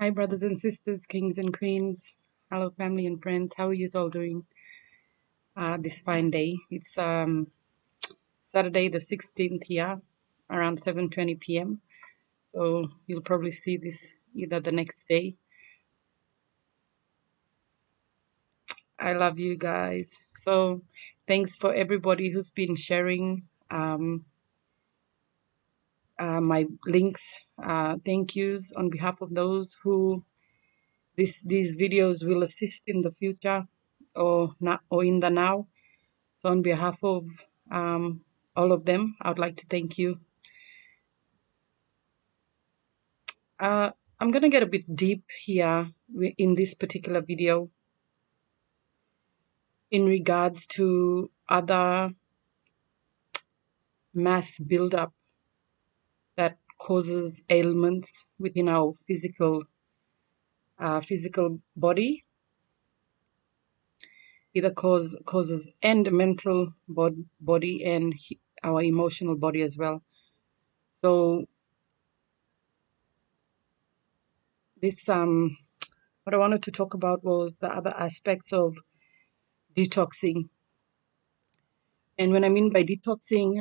Hi, brothers and sisters, kings and queens. Hello, family and friends. How are you all doing this fine day? It's Saturday, the 16th here, around 7:20 p.m. So you'll probably see this either the next day. I love you guys. So thanks for everybody who's been sharing my links. Thank yous on behalf of those who these videos will assist in the future or not or in the now. So on behalf of all of them, I would like to thank you. Uh, I'm going to get a bit deep here in this particular video in regards to other mass buildup that causes ailments within our physical body, either causes and mental body and our emotional body as well. So this what I wanted to talk about was the other aspects of detoxing. And when I mean by detoxing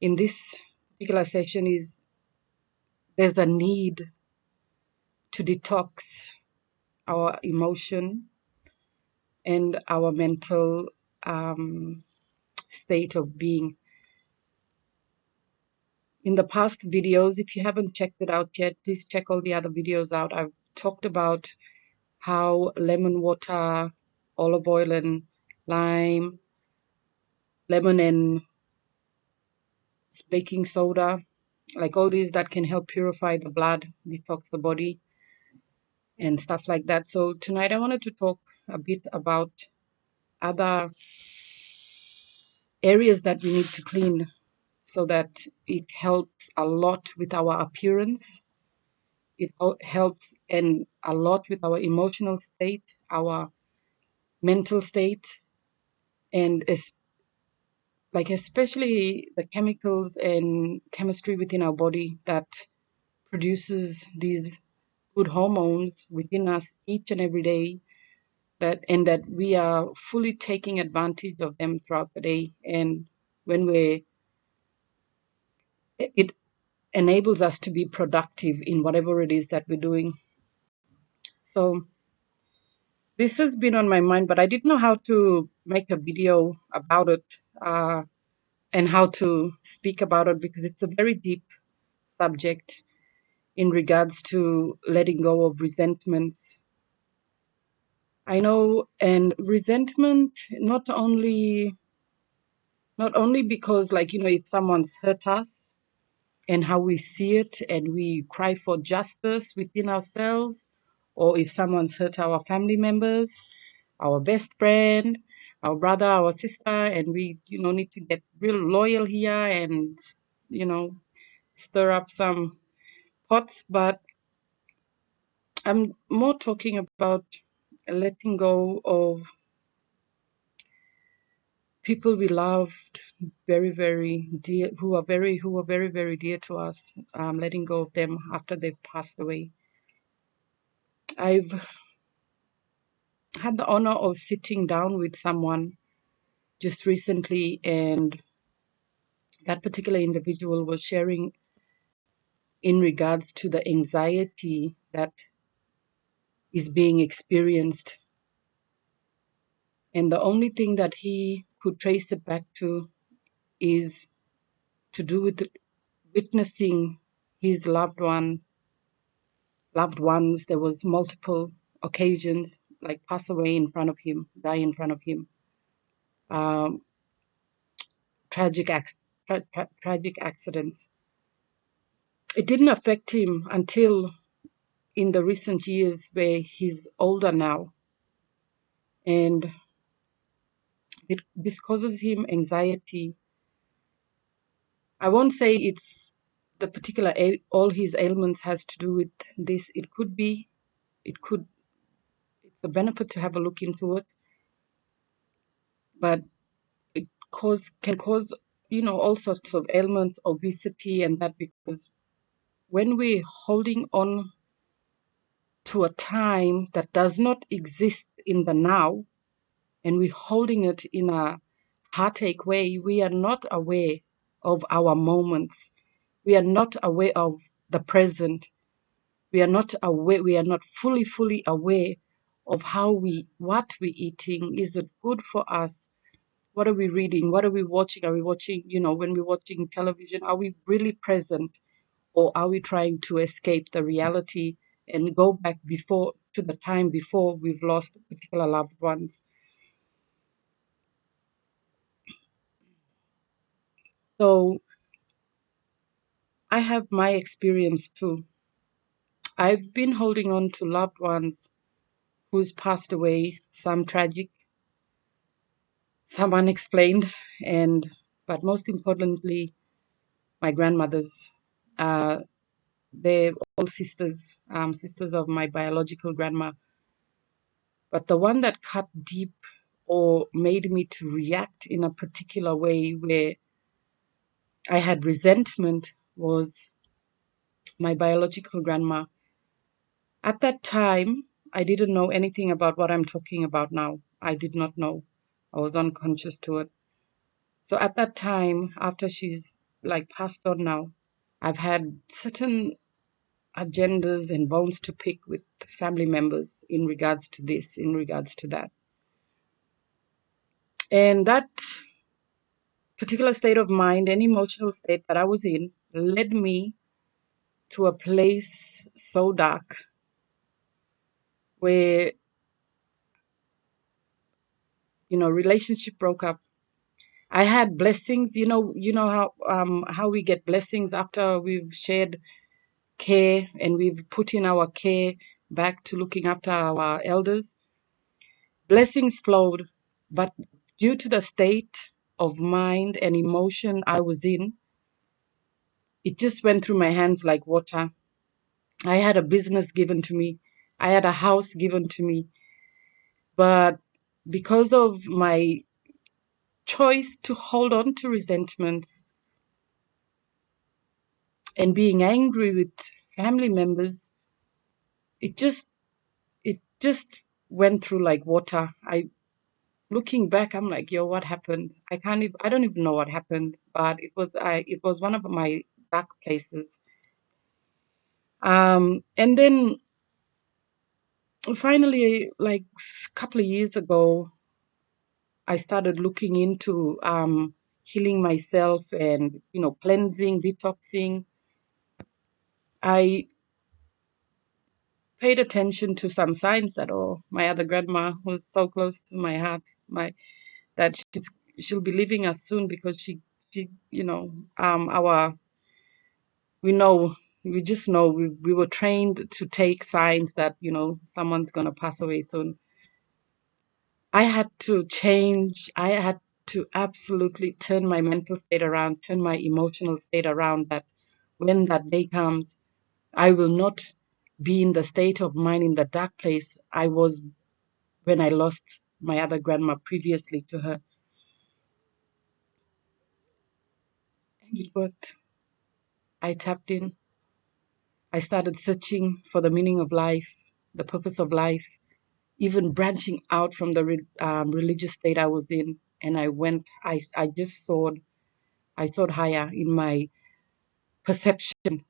in this particular session is there's a need to detox our emotion and our mental state of being. In the past videos, if you haven't checked it out yet, please check all the other videos out. I've talked about how lemon water, olive oil and lime, lemon and baking soda, like all these that can help purify the blood, detox the body, and stuff like that. So tonight I wanted to talk a bit about other areas that we need to clean so that it helps a lot with our appearance. It helps and a lot with our emotional state, our mental state, and especially the chemicals and chemistry within our body that produces these good hormones within us each and every day, that we are fully taking advantage of them throughout the day. And when it enables us to be productive in whatever it is that we're doing. So this has been on my mind, but I didn't know how to make a video about it and how to speak about it, because it's a very deep subject in regards to letting go of resentments. I know, and resentment not only because, like, if someone's hurt us and how we see it and we cry for justice within ourselves, or if someone's hurt our family members, our best friend, our brother, our sister, and we need to get real loyal here and you know stir up some pots. But I'm more talking about letting go of people we loved very, very dear, who are very, very dear to us, letting go of them after they've passed away. I've had the honor of sitting down with someone just recently, and that particular individual was sharing in regards to the anxiety that is being experienced. And the only thing that he could trace it back to is to do with witnessing his loved ones. There was multiple occasions, like pass away in front of him, die in front of him. Um, tragic accidents. It didn't affect him until in the recent years, where he's older now, and this causes him anxiety. I won't say it's the particular all his ailments has to do with this. It could be, it could. It's a benefit to have a look into it, but it can cause all sorts of ailments, obesity, and that, because when we're holding on to a time that does not exist in the now, and we're holding it in a heartache way, we are not aware of our moments. We are not aware of the present. We are not aware, we are not fully aware of what we're eating. Is it good for us? What are we reading? What are we watching? Are we watching, when we're watching television, are we really present? Or are we trying to escape the reality and go back before to the time before we've lost particular loved ones? So I have my experience too. I've been holding on to loved ones who's passed away, some tragic, some unexplained, and but most importantly, my grandmothers. Uh, they're all sisters, sisters of my biological grandma. But the one that cut deep or made me to react in a particular way where I had resentment was my biological grandma. At that time, I didn't know anything about what I'm talking about now. I did not know. I was unconscious to it. So at that time, after she's like passed on now, I've had certain agendas and bones to pick with family members in regards to this, in regards to that. And that particular state of mind and emotional state that I was in led me to a place so dark where, relationship broke up. I had blessings, how we get blessings after we've shared care and we've put in our care back to looking after our elders. Blessings flowed, but due to the state of mind and emotion I was in, it just went through my hands like water. I had a business given to me, I had a house given to me, but because of my choice to hold on to resentments and being angry with family members, it just it just went through like water. I Looking back, I'm like, yo, what happened? I don't even know what happened, but it was one of my dark places. And then finally, like a couple of years ago, I started looking into healing myself and cleansing, detoxing. I paid attention to some signs that, oh, my other grandma was so close to my heart, my that she'll be leaving us soon because she our we know we just know we were trained to take signs that someone's gonna pass away soon. I had to change. I had to absolutely turn my mental state around, turn my emotional state around, that when that day comes, I will not be in the state of mind in the dark place I was when I lost my other grandma previously to her. And it worked. I tapped in. I started searching for the meaning of life, the purpose of life, even branching out from the religious state I was in. And I just I soared higher in my perception,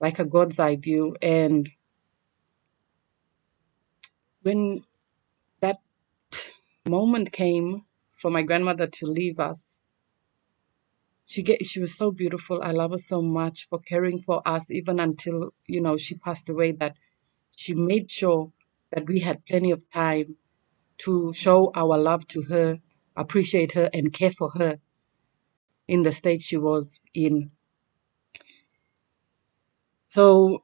like a God's eye view. And when that moment came for my grandmother to leave us, she was so beautiful. I love her so much for caring for us, even until, she passed away, that she made sure that we had plenty of time to show our love to her, appreciate her, and care for her in the state she was in. So,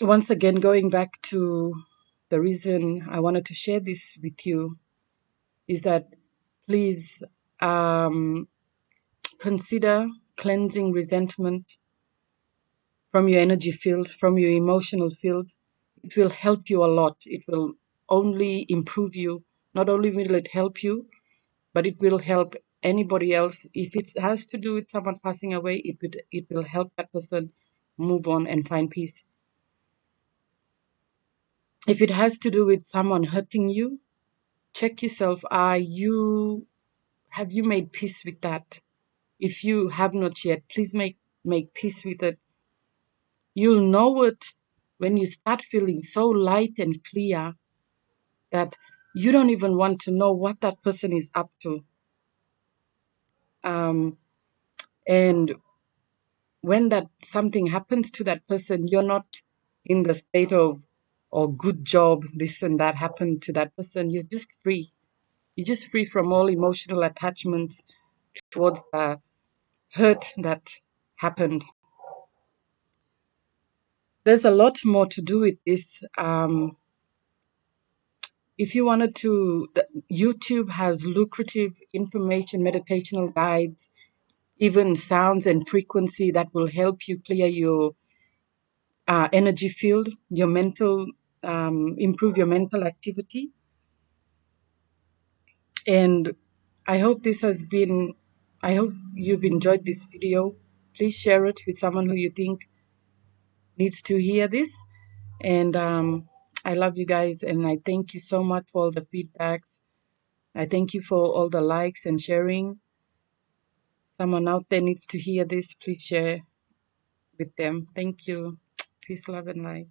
once again, going back to the reason I wanted to share this with you is that please consider cleansing resentment from your energy field, from your emotional field. It will help you a lot. It will only improve you. Not only will it help you, but it will help anybody else. If it has to do with someone passing away, it will help that person move on and find peace. If it has to do with someone hurting you, check yourself. Have you made peace with that? If you have not yet, please make peace with it. You'll know it when you start feeling so light and clear that you don't even want to know what that person is up to. And when that something happens to that person, you're not in the state of, oh, good job, this and that happened to that person. You're just free. You're just free from all emotional attachments towards the hurt that happened. There's a lot more to do with this. If you wanted to, YouTube has lucrative information, meditational guides, even sounds and frequency that will help you clear your energy field, your mental, improve your mental activity. And I hope I hope you've enjoyed this video. Please share it with someone who you think needs to hear this. And I love you guys, and I thank you so much for all the feedbacks. I thank you for all the likes and sharing. Someone out there needs to hear this. Please share with them. Thank you. Peace, love, and light.